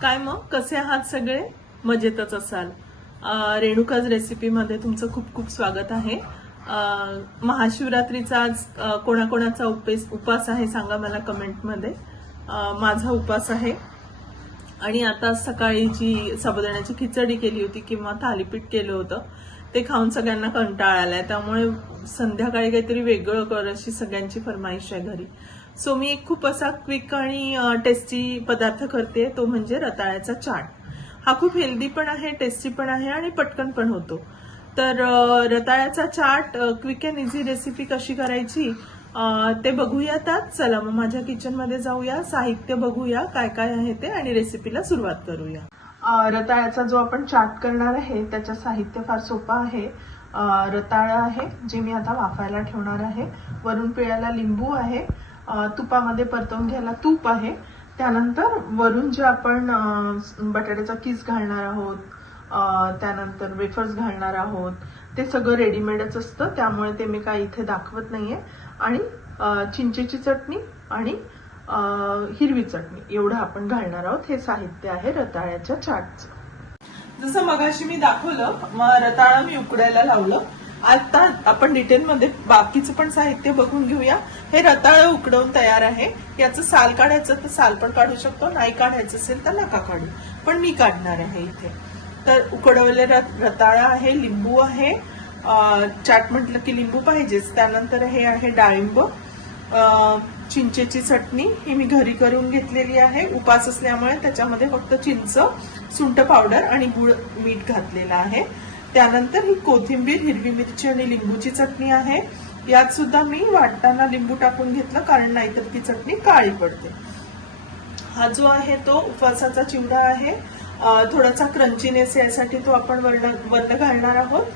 काय मग? कसे आहात सगळे? मजेतच असाल. रेणुकाज रेसिपीमध्ये तुमचं खूप खूप स्वागत आहे. महाशिवरात्रीचा आज कोणाकोणाचा उपेस उपास आहे सांगा मला कमेंटमध्ये. माझा उपास आहे. आणि आता सकाळी जी साबुदाण्याची खिचडी केली होती किंवा थालीपीठ केलं होतं ते खाऊन सगळ्यांना कंटाळा आलाय. त्यामुळे संध्याकाळी काहीतरी वेगळं कर अशी सगळ्यांची फरमाईश आहे घरी. सो मी एक खूप असा क्विक आणि टेस्टी पदार्थ करते तो म्हणजे रताळ्याचा चाट. हा खूप हेल्दी पण आहे टेस्टी पण आहे आणि पटकन पण होतो. तर रताळ्याचा chaat quick and easy recipe कशी करायची? ते बघूयात आज चला मग माझ्या किचनमध्ये जाऊया. साहित्य बघूया काय काय आहे ते आणि रेसिपीला सुरुवात करूया. रताळ्याचा जो आपण चाट करणार आहे त्याचं साहित्य फार सोपं आहे. रताळा आहे जे मी आता वाफायला ठेवणार आहे. वरून पिळ्याला लिंबू आहे. तुपामध्ये परतवून घ्यायला तूप आहे. त्यानंतर वरून जे आपण बटाट्याचा किस घालणार आहोत त्यानंतर वेफर्स घालणार आहोत ते सगळं रेडीमेडच असतं. त्यामुळे ते मी काही इथे दाखवत नाहीये. आणि चिंचेची चटणी आणि हिरवी चटणी एवढं आपण घालणार आहोत. हे साहित्य आहे रताळ्याच्या चाटचं. जसं मगाशी मी दाखवलं रताळा मी उकडायला लावलं. आता आपण डिटेलमध्ये बाकीचं पण साहित्य बघून घेऊया. हे रताळ उकडवून तयार आहे. याचं साल काढायचं तर साल पण काढू शकतो नाही काढायचं असेल तर नका काढू. पण मी काढणार आहे इथे. तर उकडवले रताळा आहे लिंबू आहे. चाट म्हटलं की लिंबू पाहिजेच. त्यानंतर हे आहे डाळिंब. चिंचेची चटणी ही मी घरी करून घेतलेली आहे. उपास असल्यामुळे त्याच्यामध्ये फक्त चिंच सुंठ पावडर आणि गुळ मीठ घातलेलं आहे. त्यानंतर ही कोथिंबीर हिरवी मिरची आणि लिंबूची चटणी आहे. यात सुद्धा मी वाटताना लिंबू टाकून घेतलं कारण नाहीतर ती चटणी काळी पडते. हा जो आहे तो उपवासाचा चिवडा आहे. थोडासा क्रंचीनेस यासाठी तो आपण वर्ण वर्ण घालणार आहोत.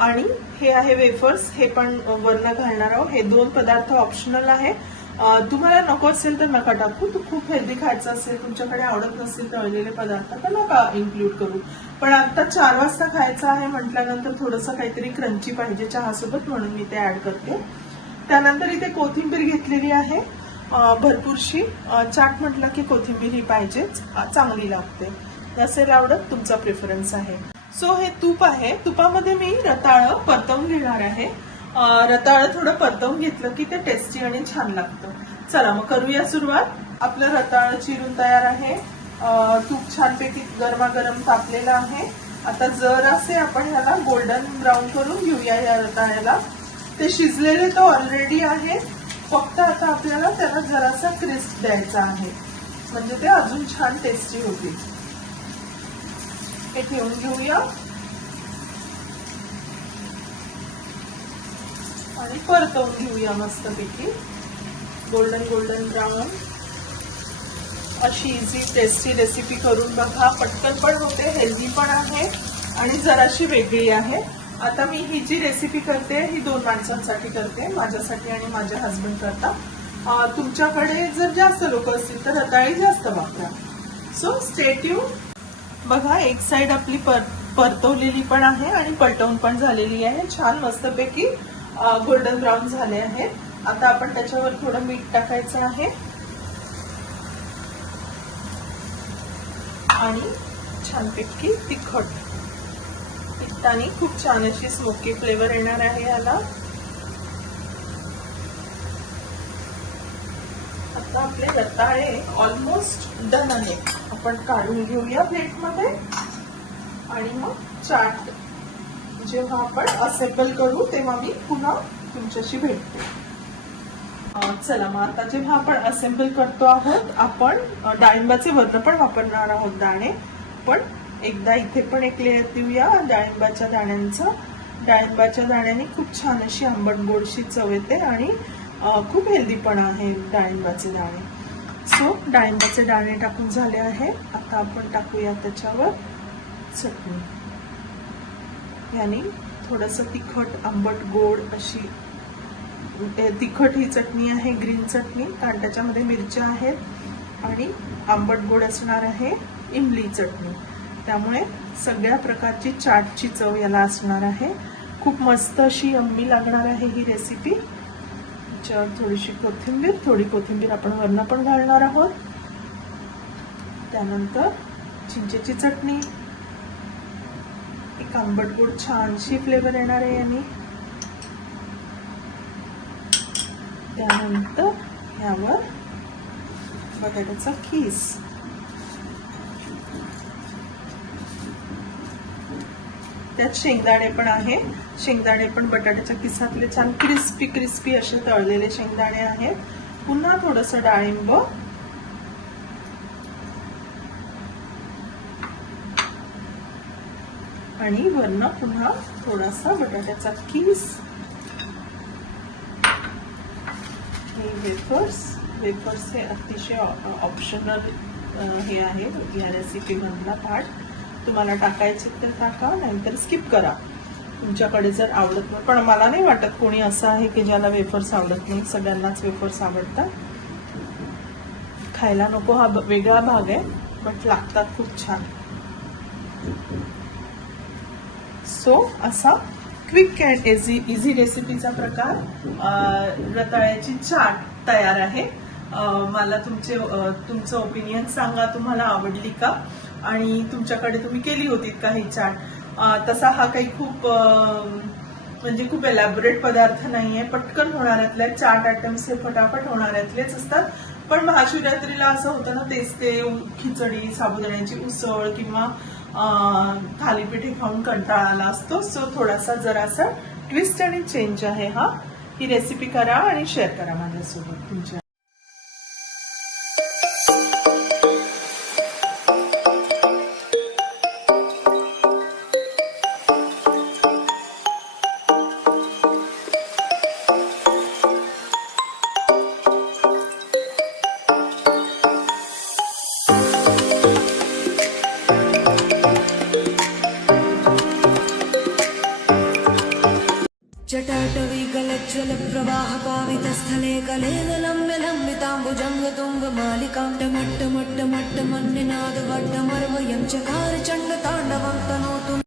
आणि हे आहे वेफर्स हे पण वर्ण घालणार आहोत. हे दोन पदार्थ ऑप्शनल आहे तुम्हाला नको असेल तर नका टाकू. तू खूप हेल्दी खायचं असेल तुमच्याकडे आवडत नसतील तळलेले पदार्थ तर नका इन्क्लूड करू. पण आता चार वाजता खायचं आहे म्हटल्यानंतर थोडंसं काहीतरी क्रंची पाहिजे चहासोबत म्हणून मी ते ऍड करते. त्यानंतर इथे कोथिंबीर घेतलेली आहे भरपूरशी. चाट म्हटलं की कोथिंबीर ही पाहिजेच. चांगली लागते. नसेल आवडत तुमचा प्रेफरन्स आहे. सो हे तूप आहे. तुपामध्ये मी रताळं परतवून घेणार आहे. रताळं थोडं परतवून घेतलं की ते टेस्टी आणि छान लागतं. चला मग करूया सुरुवात. आपलं रताळं चिरून तयार आहे. तूप छानपैकी गरमागरम तापलेलं आहे. आता जर असे आपण ह्याला गोल्डन ब्राऊन करून घेऊया या रताळ्याला. ते शिजलेले तर ऑलरेडी आहे. फक्त आता आपल्याला त्याला जरासा क्रिस्प द्यायचा आहे. म्हणजे ते अजून छान टेस्टी होतील. हे ठेवून घेऊया. आणि परतवून घेऊया मस्तपैकी. गोल्डन गोल्डन ब्राऊन अशी इझी टेस्टी रेसिपी करून बघा. पटकन पण होते हेल्दी पण आहे आणि जराशी वेगळी आहे. आता मी ही जी रेसिपी करते ही दोन माणसांसाठी करते माझ्यासाठी आणि माझ्या हस्बंड करता तुमच्याकडे जर जास्त लोक असतील तर रताळी जास्त वापरा. सो स्टेट्यू बघा एक साईड आपली पर परतवलेली पण आहे आणि पलटवून पण झालेली आहे. छान मस्तपैकी गोल्डन ब्राऊन झाले आहे आता आपण त्याच्यावर थोडं मीठ टाकायचं आहे. आणि छानपैकी तिखट. तिखटाने खूप छान अशी स्मोकी फ्लेवर येणार आहे याला. आता आपले रताळे ऑलमोस्ट डन आहे आपण काढून घेऊया प्लेटमध्ये आणि मग चाट जेव्हा आपण असेंबल करू तेव्हा मी पुन्हा तुमच्याशी भेटते. चला मग आता जेव्हा आपण असेंबल करतो आहोत आपण डाळिंबाचे वर्ण पण वापरणार आहोत दाणे. पण एकदा इथे पण एक लेअर देऊया डाळिंबाच्या दाण्यांचं. डाळिंबाच्या दाण्याने खूप छान अशी आंबट गोडशी चव येते आणि खूप हेल्दी पण आहे डाळिंबाचे दाणे. सो डाळिंबाचे दाणे टाकून झाले आहे. आता आपण टाकूया त्याच्यावर चटणी. याने थोडंसं तिखट आंबट गोड अशी तिखट ही चटणी आहे ग्रीन चटणी कारण त्याच्यामध्ये मिरच्या आहेत आणि आंबट गोड असणार आहे इमली चटणी. त्यामुळे सगळ्या प्रकारची चाटची चव याला असणार आहे. खूप मस्त अशी अम्मी लागणार आहे ही रेसिपी त्याच्यावर थोडीशी कोथिंबीर थोडी कोथिंबीर आपण वरण पण घालणार आहोत. त्यानंतर चिंचेची चटणी. एक आंबट गोड छानशी फ्लेवर येणार आहे यांनी. त्यानंतर ह्यावर बटाट्याचा खीस. त्यात शेंगदाणे पण आहे. शेंगदाणे पण बटाट्याच्या किसातले छान क्रिस्पी क्रिस्पी असे तळलेले शेंगदाणे आहेत. पुन्हा थोडस डाळिंब आणि वरनं पुन्हा थोडासा बटाट्याचा किस. हे वेफर्स वेफर्स हे अतिशय ऑप्शनल हे आहे या रेसिपी मधला पार्ट तुम्हाला टाकायचे तर टाका नाहीतर स्किप करा. तुमच्याकडे जर आवडत नाही पण मला नाही वाटत कोणी असं आहे की ज्याला वेफर्स आवडत नाही. सगळ्यांनाच वेफर्स आवडतात. खायला नको हा वेगळा भाग आहे बट लागतात खूप छान. सो असा क्विक अँड इझी इझी रेसिपीचा प्रकार रताळ्याची चाट तयार आहे. मला तुमचे तुमचं ओपिनियन सांगा तुम्हाला आवडली का? आणि तुमच्याकडे तुम्ही केली होती का ही चाट? तसा हा काही खूप म्हणजे खूप एलॅबोरेट पदार्थ नाही आहे पटकन होणाऱ्यातल्या चाट आयटम्स हे फटाफट होणाऱ्यातलेच असतात. पण महाशिवरात्रीला असं होतं ना तेच ते खिचडी साबुदाण्याची उसळ किंवा थालीपिठे खाऊन कंटाळा आला असतो. सो थोडासा जरासा ट्विस्ट आणि चेंज आहे हा. ही रेसिपी करा आणि शेअर करा माझ्यासोबत तुमच्या जटाटवीगलज्ज्वलप्रवाहपावितस्थले कलेगलम्ब्य लम्बिताम्बुजङ्ग तुङ्गमालिकां मट्ट मट्ट मट्ट मन्निनाद वड्डमर्वयं चकार चण्ड ताण्डवं तनोतु